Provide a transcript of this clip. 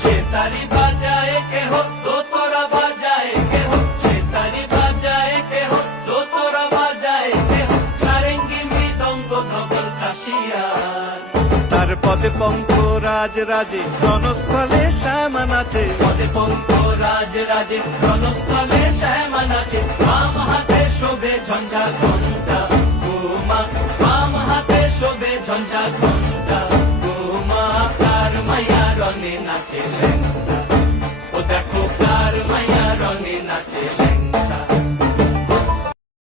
সে তারি বাজায় কেহ তো তোরা বাজায় কেহ সে তারি বাজায় কেহ তো তোরা বাজায় কেহ সারেঙ্গি মৃদঙ্গ ধবল কাশিয়ার তার পদে পঙ্ক রাজ রাজে রণস্থলে শ্যামা নাচে পদে পঙ্ক রাজ রাজে রণস্থলে শ্যামা নাচে বাম হাতে শোভে ঝঞ্ঝা ঘণ্টা গোমা বাম হাতে শোভে ঝঞ্ঝা ঘণ্টা গোমা কার মায়া রঙে নাচে লেঙ্গা ও দেখো কার মায়া রঙে নাচে লেঙ্গা